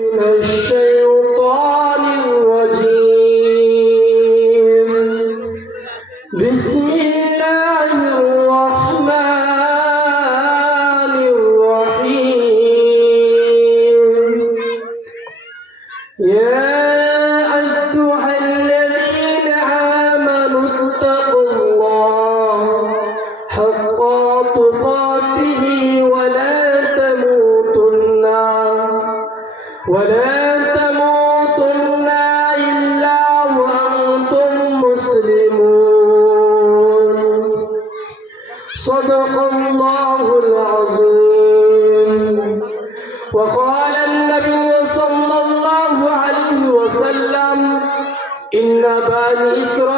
I'm nation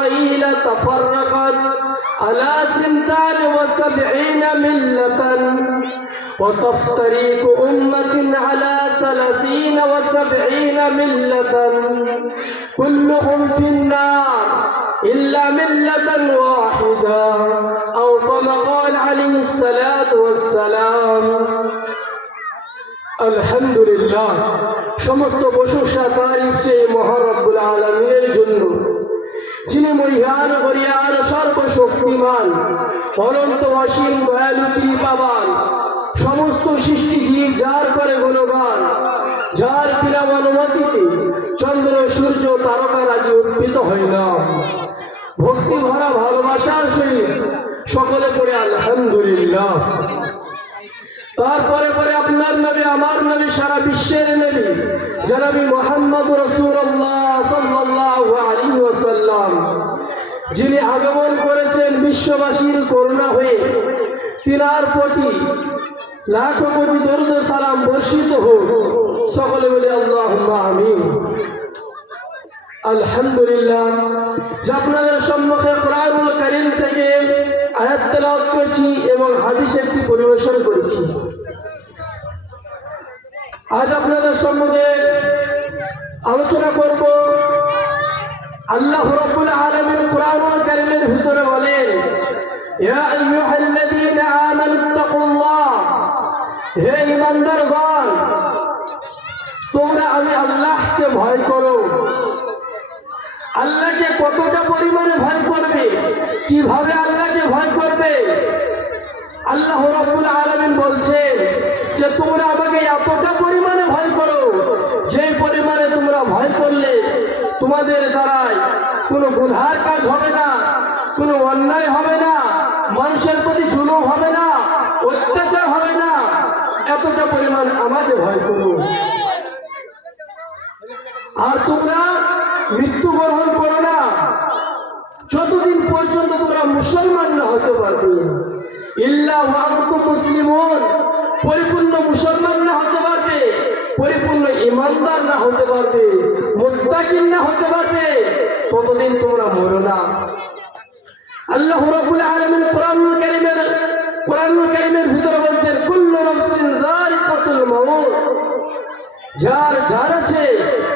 إسرائيل تفرقت على سنتان وسبعين ملة وتفترق أمة على ثلاثين وسبعين ملة كلهم في النار إلا ملة واحدة أو كما قال عليه الصلاة والسلام আলহামদুলিল্লাহ সমস্ত প্রশংসা তারিফ সে মহারব্বুল আলমিনের জন্য যিনি মহিয়ান হরিয়ান সর্বশক্তিমান, অনন্ত অসীম দয়ালু কৃপাবান। সমস্ত সৃষ্টি জীব যার করে গুণগান, যার বিনা অনুমতিতে চন্দ্র, সূর্য, তারকা রাজি উদ্ভিত হয় না ভক্তি ভরা ভালোবাসার সহিত সকলে পড়ে আলহামদুলিল্লাহ। তারপরে আমার নবী, সারা বিশ্বের নবী, জনাবি মোহাম্মদ রসুল্লাহ ওয়াসাল্লাম, যিনি আগমন করেছেন বিশ্ববাসীর করুণা হয়ে, তিনার প্রতি লাখো কোটি দরুদ সালাম বর্ষিত হোক। সকলে বলে আল্লাহ আমিন। আলহামদুলিল্লাহ, যে আপনাদের সম্মুখে কোরআনুল করিম থেকে আয়াত করেছি এবং হাদিস একটি পরিবেশন করেছি। আজ আপনাদের সম্বন্ধে আলোচনা করব আল্লাহ রাব্বুল আলামিন কোরআনুল কারীমের ভিতরে বলেন, ইয়া আইয়ুহাল্লাযীনা আমানুত্তাকুল্লাহ হে ঈমানদারগণ, তোমরা আমি আল্লাহকে ভয় করো। আল্লাহকে কতটা পরিমাণে ভয় করবে? কীভাবে আল্লাহকে ভয় করবে? আল্লাহ রাব্বুল আলামিন বলছেন যে, তোমরা আমাকে এতটা পরিমাণে ভয় করো যে পরিমাণে তোমরা ভয় করলে তোমাদের দ্বারাই কোনো গুনহার কাজ হবে না, কোনো অন্যায় হবে না, মানুষের প্রতি জুলুম হবে না, অত্যাচার হবে না। এতটা পরিমাণ আমাকে ভয় করো। আর তোমরা মৃত্যুবরণ করো না। যতদিন পর্যন্ত তোমরা মুসলমান না হতে পারবে। ইল্লা মুসলিমুন, পরিপূর্ণ মুসলমান না হতে পারবে। পরিপূর্ণ ইমানদার না হতে পারবে, মুত্তাকিন না হতে পারবে, ততদিন তোমরা মরো না। আল্লাহ রাব্বুল আলামিন কোরআনুল কারীমের কোরআনুল কারীমের ভিতরে বলছেন, কুল্লু নাফসিন যায়িকাতুল মাউত। যার যার আছে,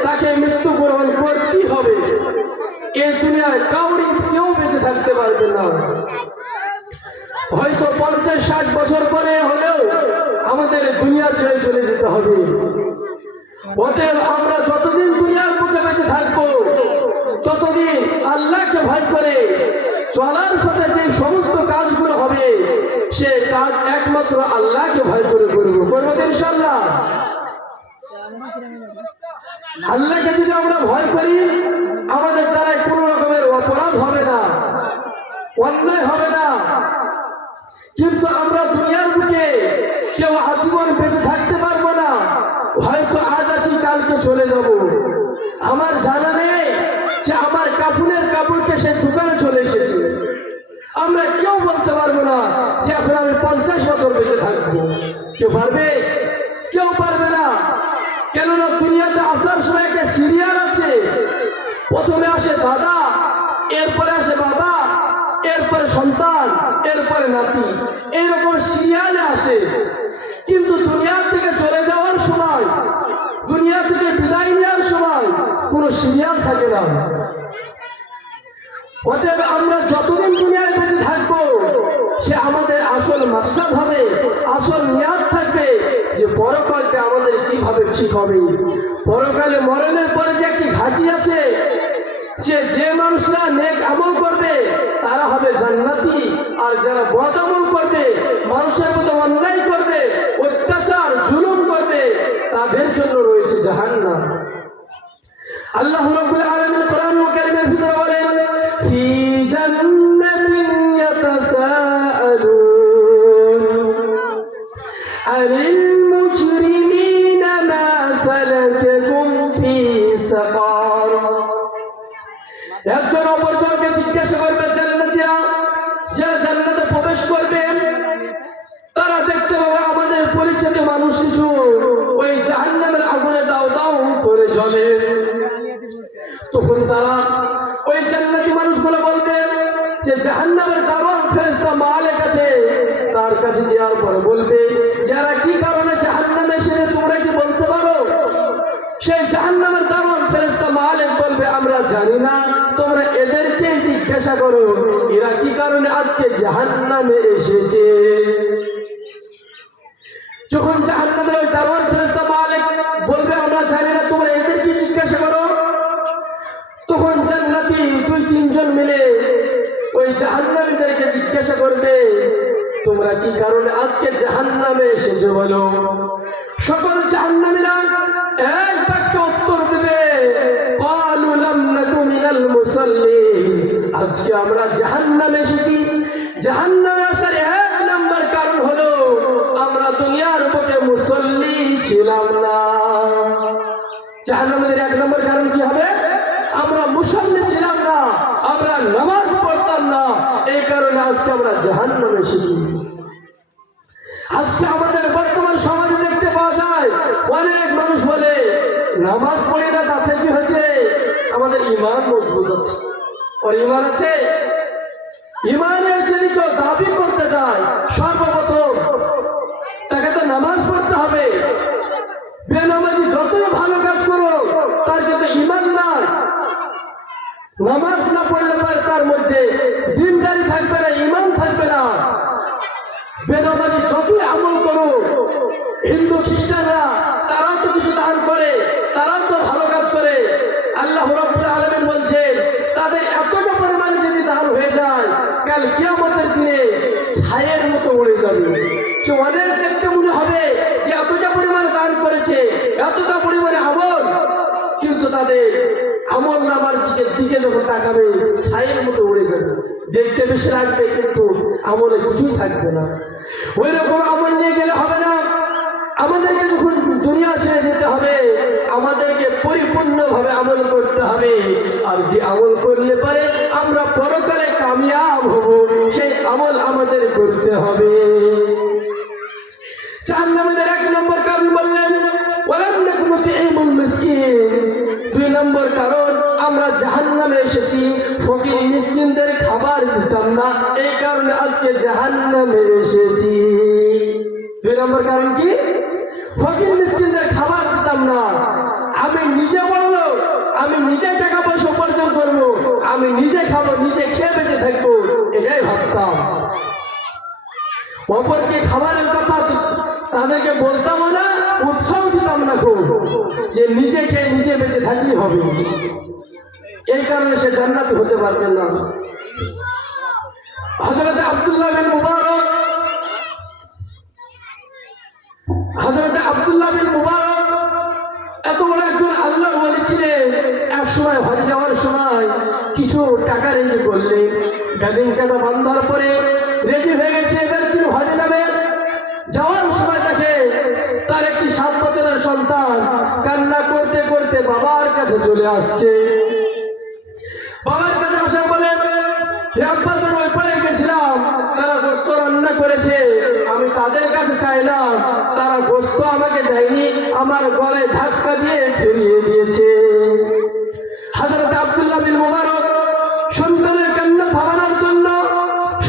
তাকে মৃত্যু গ্রহণ করতেই হবে। এই দুনিয়ায় কাউরি কেউ বেঁচে থাকতে পারবে না। হয়তো পঞ্চাশ ষাট বছর পরে হলেও আমাদের দুনিয়া ছেড়ে চলে যেতে হবে। অতএব আমরা যতদিন দুনিয়ার বুকে বেঁচে থাকব, ততদিন আল্লাহকে ভয় করে চলার পথে যে সমস্ত কাজগুলো হবে, সে কাজ একমাত্র আল্লাহকে ভয় করে করব। করব ইনশাল্লাহ আল্লাহকে যদি আমরা ভয় করি, আমাদের দ্বারাই কোনো রকমের অপরাধ হবে না, অন্যায় হবে না। কিন্তু আমরা দুনিয়ার বুকে কেউ আজীবন বেঁচে থাকতে পারব না হয়তো আজ আছি কালকে চলে যাব। আমার জানা নেই যে আমার কাপুনের কাপড়টা সে দোকানে চলে এসেছে। আমরা কেউ বলতে পারব না যে এখন আমি পঞ্চাশ বছর বেঁচে থাকব। কেউ পারবে? কেউ পারবে না। কেননা দুনিয়াতে আসার সময় একটা সিরিয়াল আছে। প্রথমে আসে দাদা, এরপরে আসে বাবা, এরপরে সন্তান, এরপরে নাতি। এইরকম সিরিয়ালে আসে। কিন্তু দুনিয়া থেকে চলে যাওয়ার সময় দুনিয়া থেকে বিদায় নেওয়ার সময় কোনো সিরিয়াল থাকে না। অতএব আমরা যতদিন দুনিয়ায় বেঁচে থাকব, সে আমাদের আসল মাকসাদ হবে, আসল নিয়াদ থাকবে যে পরকালটা আমাদের কীভাবে ঠিক হবে। পরকালে মরণের পরে যে একটি ঘাটি আছে, যে যে মানুষরা নেক আমল করবে, তারা হবে জান্নাতি। আর যারা বদ আমল করবে, মানুষের মতো অন্যায় করবে তাদের জন্য রয়েছে জাহান্নাম। আল্লাহ রবুল আলামিন জাহান্নামের দারোয়ান ফেরেশতা মালিক আছে, তার কাছে যাওয়ার পরে বলবে, যারা কি কারণে জাহান্নামে এসেছে, তোমরা কি বলতে পারো? সেই জাহান্নামের দারোয়ান ফেরেশতা মালিক বলবে, আমরা জানি না, তোমরা এদেরকে জিজ্ঞাসা করো, এরা কি কারণে আজকে জাহান্নামে এসেছে? যখন জাহান্নামের ওই দারোয়ান ফেরেশতা মালিক বলবে, আমরা জানি না, তোমরা এদেরকে জিজ্ঞাসা করো? তখন জান্নাতি দুই তিনজন মিলে ওই জাহান্নামীদেরকে জিজ্ঞাসা করবে, তোমরা কি কারণে আজকে জাহান্নামে এসেছ বলো? সকল জাহান্নামীরা এক বাক্যে উত্তর দেবে আজকে আমরা জাহান্নামে এসেছি। জাহান্নামে আসার এক নম্বর কারণ হলো, আমরা দুনিয়ার বুকে মুসল্লি ছিলাম না। জাহান্নামের এক নম্বর কারণ কি হবে? আমরা মুসল্লি ছিলাম না। আমরা নামাজ পড়তাম না। এই কারণে আজকে আমরা জাহান্নামে এসেছি। আজকে আমাদের বর্তমান সমাজে দেখতে পাওয়া যায়, অনেক মানুষ বলে, নামাজ পড়ি না, তাতে কি হয়েছে? আমাদের ইমান মজবুত আছে। ওর ইমান আছে? ইমানের যদি কেউ দাবি করতে চায় সর্বপ্রথম তাকে তো নামাজ পড়তে হবে। বেনামাজি যতই ভালো কাজ করো তার কিন্তু ইমান নাই। নামাজ না পড়লে পরে তার মধ্যে দিনদারি থাকবে না ইমান থাকবে না। বেনামাজি যতই আমল করো হিন্দু, খ্রিস্টানরা, তারাও তো কিছু দান করে, তারাও তো ভালো কাজ করে। আল্লাহ রব্বুল আলমিন বলছেন, তাদের এতটা পরিমাণে যদি দান হয়ে যায়, কাল কিয়ামতের দিনে ছায়ের মতো উড়ে যাবে। অনেক দেখতে মনে হবে যে এতটা পরিমাণে দান করেছে এতটা পরিমাণে আমল কিন্তু তাদের আমল নামার দিকে যখন তাকাবে ছায়ের মতো উড়ে যাবে। দেখতে বেশি লাগবে, কিন্তু আমলে কিছুই থাকবে না। ওই রকম আমল নিয়ে গেলে হবে না। আমাদেরকে যখন দুনিয়া ছেড়ে যেতে হবে, আমাদেরকে পরিপূর্ণভাবে আমল করতে হবে। আর যে আমল করলে পারে আমরা পরকালে কামিয়াব হব, সেই আমল আমাদের করতে হবে। চার নামের এক নম্বর কারণ বললেন, ওয়ালাম নাকুনু তুইমুল মিসকিন। দুই নম্বর কারণ, আমরা জাহান নামে এসেছি। ফকির মিসকিনদের খাবার দিতাম না, এই কারণে আজকে জাহান্নামে এসেছি। দুই নম্বর কারণ কি? ফকির মিসকিনদের খাবার দিতাম না। আমি নিজে বলল আমি নিজে টাকা পয়সা উপার্জন করব, আমি নিজে খাব, নিজে খেয়ে বেঁচে থাকব, এটাই ভাবতাম। অপরকে খাবারের কথা তাদেরকে বলতাম না উৎসাহ দিতাম না খুব, যে নিজে খেয়ে নিজে বেঁচে থাকলে হবে। এই কারণে সে জান্নাতি হতে পারবেন না। হজরত আব্দুল্লাহ বিন মুবারক হজরত আব্দুল্লাহ বিন মুবারক এত বড় একজন আল্লাহ বলেছিলেন এক সময় হজে যাওয়ার সময় কিছু টাকা রেঞ্জ করলেন গাদিন কাটা বন্ধার পরে রেডি হয়ে গেছে, এবার তিনি হজে যাবেন। যাওয়ার সময় তাকে তার একটি সাত বছরের সন্তান কান্না করতে বাবার কাছে চলে আসছে। বাবার কাছে আসে বলেন আব্বাসের ওই গেছিলাম। তারা গোস্ত রান্না করেছে। আমি তাদের কাছে চাইলাম। তারা গোস্ত আমাকে দেয়নি। আমার গলায় ধাক্কা দিয়ে ফিরিয়ে দিয়েছে। হাজরত আব্দুল্লাহ বিন সন্তানের থামানোর জন্য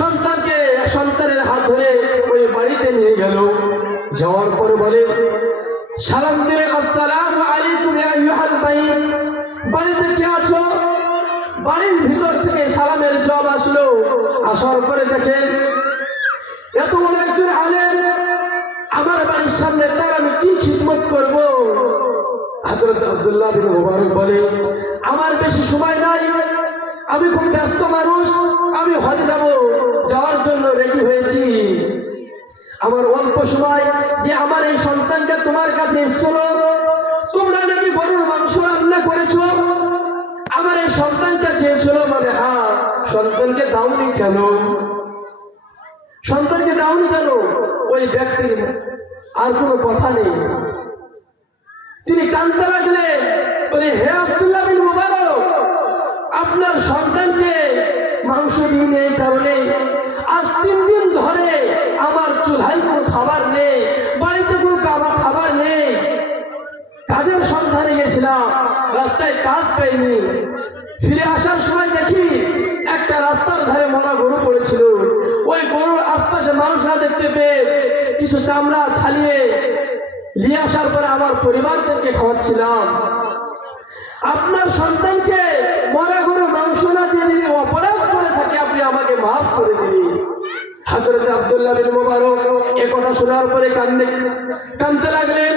সন্তানকে, সন্তানের হাত ধরে ওই বাড়িতে নিয়ে গেল। যাওয়ার পরে বলে, সালাম বাইত বাড়িতে কে আছো? বাড়ির ভিতর থেকে সালামের জব আসলো। আসার পরে দেখেন, এত বড় একজন আলেন আমার বাড়ির সামনে তার আমি কি খিদমত করব? হযরত আব্দুল্লাহ বিন মুবারক বলে আমার বেশি সময় নাই, আমি খুব ব্যস্ত মানুষ, আমি হজে যাব, যাওয়ার জন্য রেডি হয়েছি। আমার অল্প সময় যে আমার এই সন্তানটা তোমার কাছে এসছিল তোমরা নাকি গরুর মাংস রান্না করেছ? আমার এই সন্তানটা চেয়েছিল মানে হ্যাঁ সন্তানকে দাওনি কেন? সন্তানকে দাওনি কেন? ওই ব্যক্তির আর কোনো কথা নেই। তিনি কানতে লাগলেন, বলে, হে আব্দুল্লাহ বিন মুবারক, আপনার সন্তানকে মাংস দিন এই কারণে আজ তিন দিন ধরে আমার চুলায় কোনো খাবার নেই বাড়িতে কোনো খাবার খাবার নেই কাজের সন্ধানে গেছিলাম, রাস্তায় কাজ পাইনি। ফিরে আসার সময় দেখি একটা রাস্তার ধারে মরা গরু পড়েছিল। ওই গরুর আশপাশে মানুষ না দেখতে পেয়ে কিছু চামড়া ছালিয়ে নিয়ে আসার পরে আমার পরিবারদেরকে খাওয়াচ্ছিলাম। আপনার সন্তানকে মরা গরু, মাংস না দিয়ে দিবি অপরাধ করে থাকে, আপনি আমাকে মাফ করে দিবি হাজরত আব্দুল্লাহ বিন মোবারক এ কথা শোনার পরে কান্দে কান্দতে লাগলেন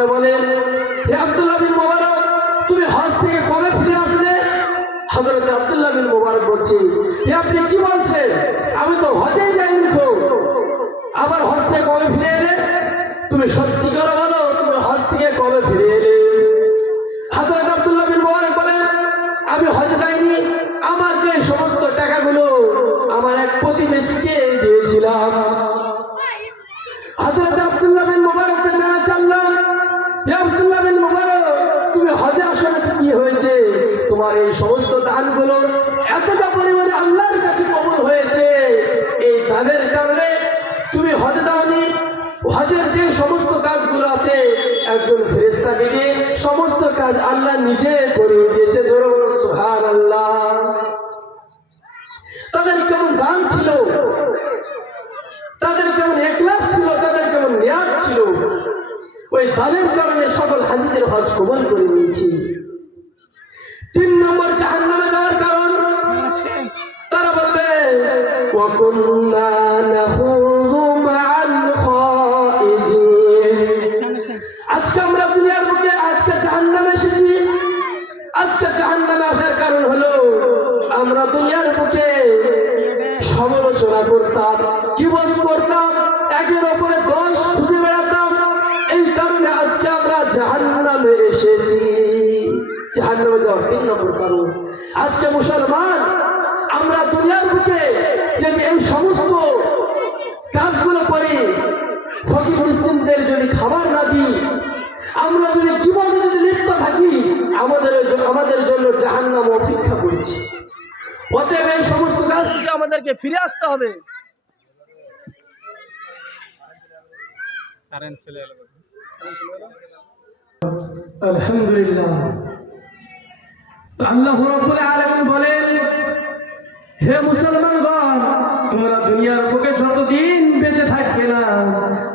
পরে বলেন হে আব্দুল্লাহ বিন মোবারক, তুমি হজ থেকে কবে ফিরে আসলে? হাজরত আব্দুল্লাহ বিন মোবারক বলছি, হে আপনি কি বলছেন? আমি তো হজে যাইনি তো। আবার হজ থেকে কবে ফিরে এলে? তুমি সত্যি করে বলো, তুমি হজ থেকে কবে ফিরে এলে? হাজরত আব্দুল্লাহ বিন মোবারক বলেন আমি হজে যাইনি, আমার যে সমস্ত টাকাগুলো আমার এক প্রতিবেশীকে দিয়েছিলাম। হজরত আব্দুল্লাহ আব্দুল্লাহ বিন তুমি হজে আসলে কি হয়েছে? তোমার এই সমস্ত দানগুলো এতটা পরিমাণে আল্লাহর কাছে কবল হয়েছে। এই দানের কারণে তুমি হজে যাওনি। হজের যে সমস্ত কাজগুলো আছে, একজন ফেরেস্তা দিয়ে সমস্ত কাজ আল্লাহ নিজে করে দিয়েছে জোরে বলো সুহান আল্লাহ তাদের কেমন দান ছিল তাদের কেমন একলাস ছিল তাদের কেমন নিয়াদ ছিল ওই কালের কারণে সকল হাজিদের হজ কবল করে নিয়েছি। তিন নম্বর জাহান নামে যাওয়ার কারণ তারা বলবে আজকে আমরা দুনিয়ার আজকে এসেছি। আজকে আসার কারণ হলো, আমরা দুনিয়ার বুকে সমালোচনা করতাম। কারণ আজকে মুসলমান আমরা দুনিয়ার বুকে যদি এই সমস্ত কাজগুলো করি ফকির মুসলিমদের যদি খাবার না দিই আমরা যদি জীবনে যদি লিপ্ত থাকি আমাদের আমাদের জন্য জাহান্নাম অপেক্ষা করছি। অতএব এই সমস্ত কাজ থেকে আমাদেরকে ফিরে আসতে হবে। আলহামদুলিল্লাহ। আল্লাহ রাব্বুল আলামিন বলেন, হে মুসলমানগণ, তোমরা দুনিয়ার বুকে যতদিন বেঁচে থাকবে না,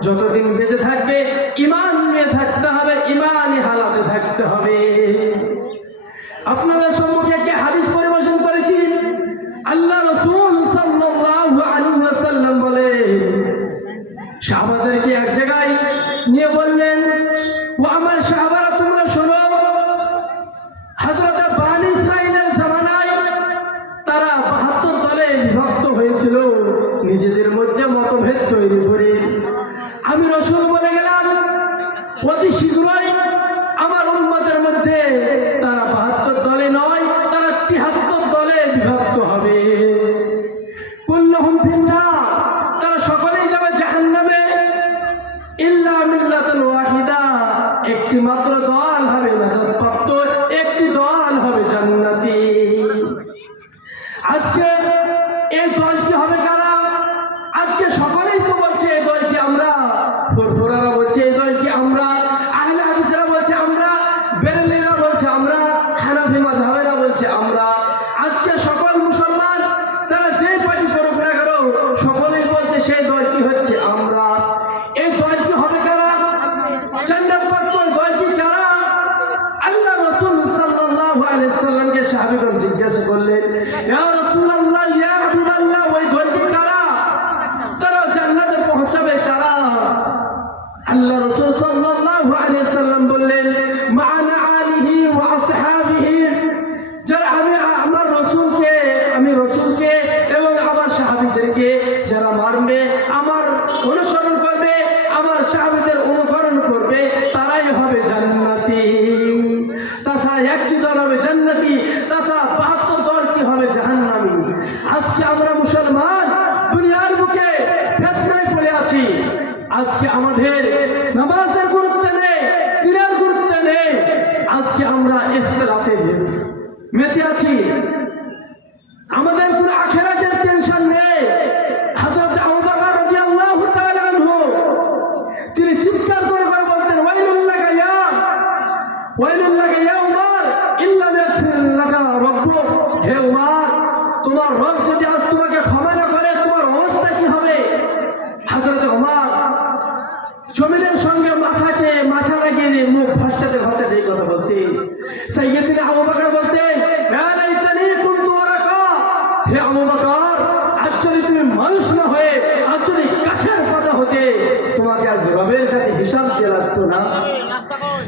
যতদিন বেঁচে থাকবে ইমান নিয়ে থাকতে হবে ইমানই হালাতে থাকতে হবে। আপনাদের সম্মুখে একটি হাদিস পরিবেশন করেছি। আল্লাহ রসুল সাল্লাল্লাহু আলাইহি ওয়াসাল্লাম বলে সাহাবাদেরকে এক জায়গায় নিয়ে বললেন মাঝাবেরা বলছে আমরা আজকে আজকে আমাদের নামাজের গুরুত্ব নেই তীরের গুরুত্ব নেই। আজকে আমরা এখতলাফে মেতে আছি। আমাদের কোনো আখেরা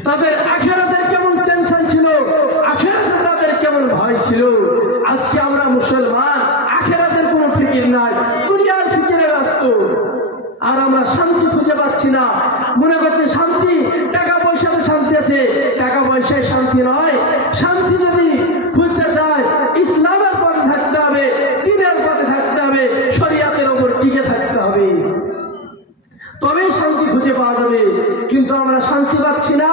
তাদের আখেরাতের কেমন টেনশন ছিল? আখেরাতে তাদের কেমন ভয় ছিল? আজকে আমরা মুসলমান, আখেরাতের কোনো ফিকির নাই, দুনিয়ার ফিকিরে ব্যস্ত। আর আমরা শান্তি খুঁজে পাচ্ছি না। মনে করছে শান্তি, টাকা পয়সাতে শান্তি আছে, টাকা পয়সায় আমরা শান্তি পাচ্ছি না।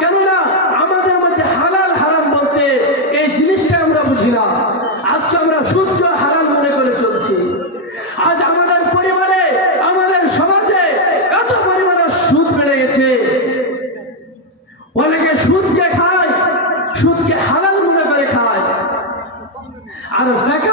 কেননা আমাদের মধ্যে হালাল হারাম বলতে এই জিনিসটা আমরা বুঝি না। আজকে আমরা সুস্থ হালাল মনে করে চলছি। আজ আমাদের পরিবারে, আমাদের সমাজে কত পরিমাণে সুদ বেড়ে গেছে। অনেকে সুদকে খায়, সুদকে হালাল মনে করে খায়। আর জাকা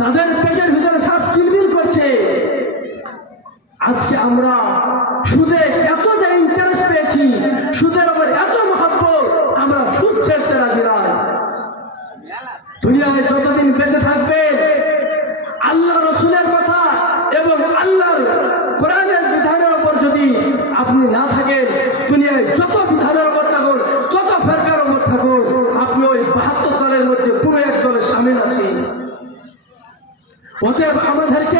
তাদের পেটের ভিতরে সাপ কিলবিল করছে। আজকে আমরা অতএব আমাদেরকে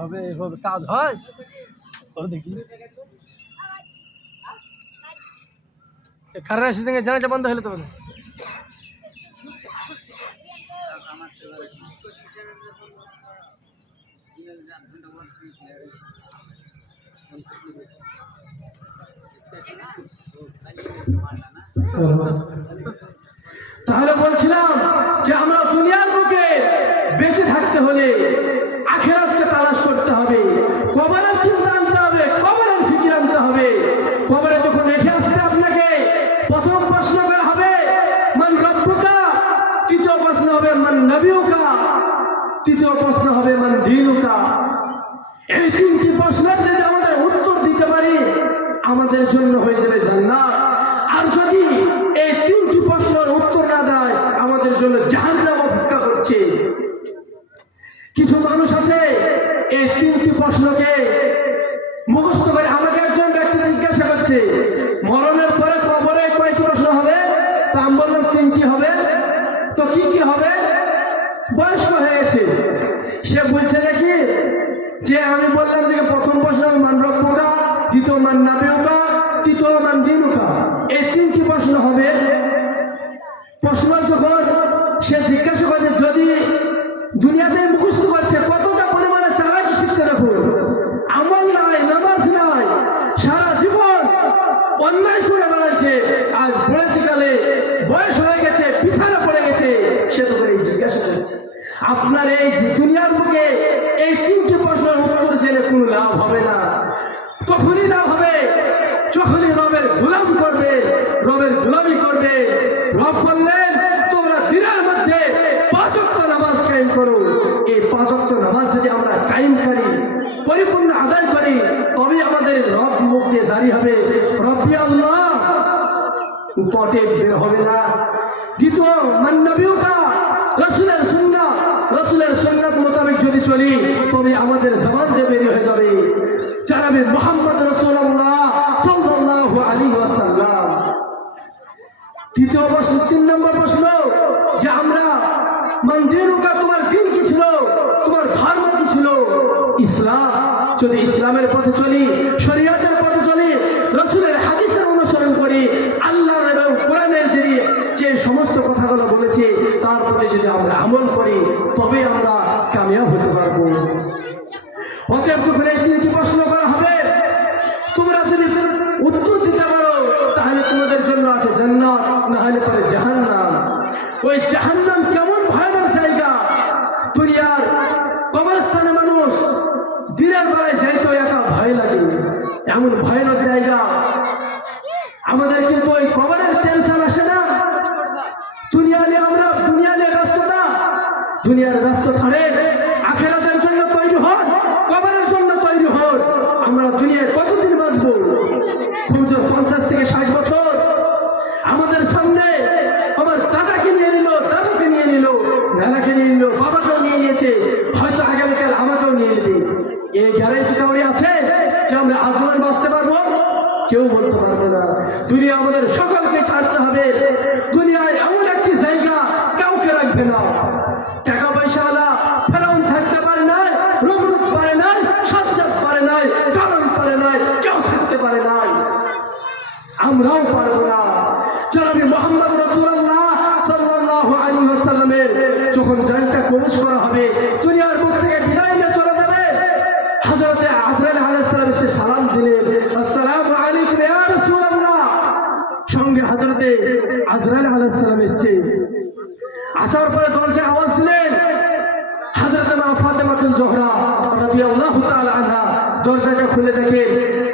হবে এভাবে কাজ হয়? দেখি। খারাপ সঙ্গে জানাটা বন্ধ হলে তো বলে। তাহলে বলছিলাম যে আমরা দুনিয়ার বুকে বেঁচে থাকতে হলে আখেরাতকে তালাশ করতে হবে, কবরের চিন্তা আনতে হবে, কবরের ফিকির আনতে হবে। কবরে যখন রেখে আসবে আপনাকে, প্রথম প্রশ্ন করা হবে, মান রব্বুকা? তৃতীয় প্রশ্ন হবে, মান নবীকা তৃতীয় প্রশ্ন হবে, মান দিনুকা? এই তিনটি প্রশ্নের যদি আমাদের উত্তর দিতে পারি, আমাদের জন্য হয়ে যাবে জন্য জাহান্নাম অপেক্ষা করছে। কিছু মানুষ আছে, এই তিনটি প্রশ্নকে মুখস্থ করে আমাকে একজন ব্যক্তি জিজ্ঞাসা করছে, মরণের পরে কবরে কয়টি প্রশ্ন হবে? তা আমি তিনটি হবে। তো কি কি হবে? বয়স্ক হয়েছে। সে বলছে নাকি যে আমি বললাম যে প্রথম প্রশ্ন মান রব্বুকা, দ্বিতীয় মান নাবিউকা, তৃতীয় মান দিনুকা। এই তিনটি প্রশ্ন হবে। প্রশ্ন যখন সে জিজ্ঞাসা করছে যদি দুনিয়াতে মুখস্থ করছে কতটা পরিমাণে চালাকি শিখছে দেখুন আমল নাই নামাজ নাই সারা জীবন অন্যায় করে বেড়াচ্ছে আজ বয়সকালে বয়স হয়ে গেছে পিছানে পড়ে গেছে, সে তখন এই জিজ্ঞাসা করছে। আপনার এই দুনিয়ার বুকে এই তিনটি প্রশ্নের উত্তর জেনে কোনো লাভ হবে না। তখনই লাভ হবে, যখনই রবের গোলাম করবে, রবের গোলামি করবে। রব বললেন, তোমরা দিনের মধ্যে পাঁচ ওয়াক্ত নামাজ কায়েম করো। এই পাঁচ ওয়াক্ত নামাজ যদি আমরা কায়েম করি, পরিপূর্ণ আদায় করি তবে আমাদের রব মুখ দিয়ে জারি হবে। পথে বের হবে না। দ্বিতীয় রসুলের সুন্না রসুলের সুন্নাত মোতাবেক যদি চলি, তবে আমাদের জবান বেরিয়ে হয়ে যাবে। জানাবে মোহাম্মদ রসুল্লাহ আলাইহি ওয়াসাল্লাম। তৃতীয় প্রশ্ন, তিন নম্বর প্রশ্ন, যে আমরা মন্দিরুকা তোমার দিন কি ছিল? তোমার ধর্ম কি ছিল? ইসলাম, যদি ইসলামের পথে চলি, শরীয়তের পথে চলি রসুলের হাদিসের অনুসরণ করি আল্লাহ এবং কোরআনের যে যে সমস্ত কথাগুলো বলেছে তার প্রতি যদি আমরা আমল করি তবে আমরা আসার পরে দরজায় আওয়াজ দিলেন হাজরত মা ফাতেমাতুল জোহরা রাদিয়াল্লাহু তাআলা আনহা দরজাটা খুলে দেখেন।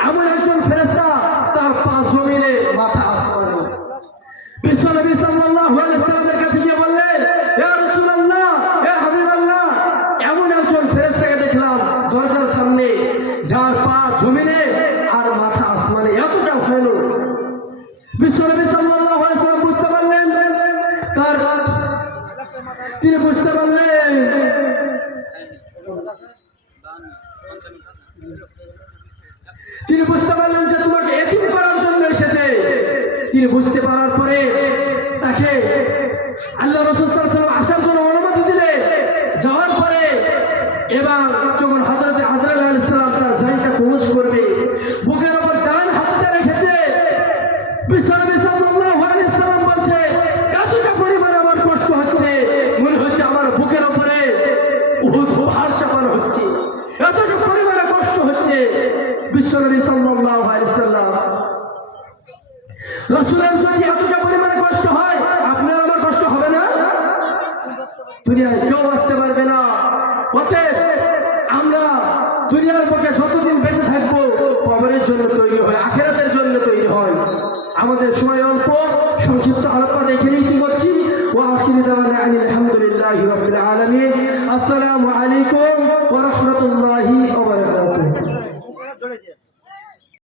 এমন একজন ফেরেশতা এবার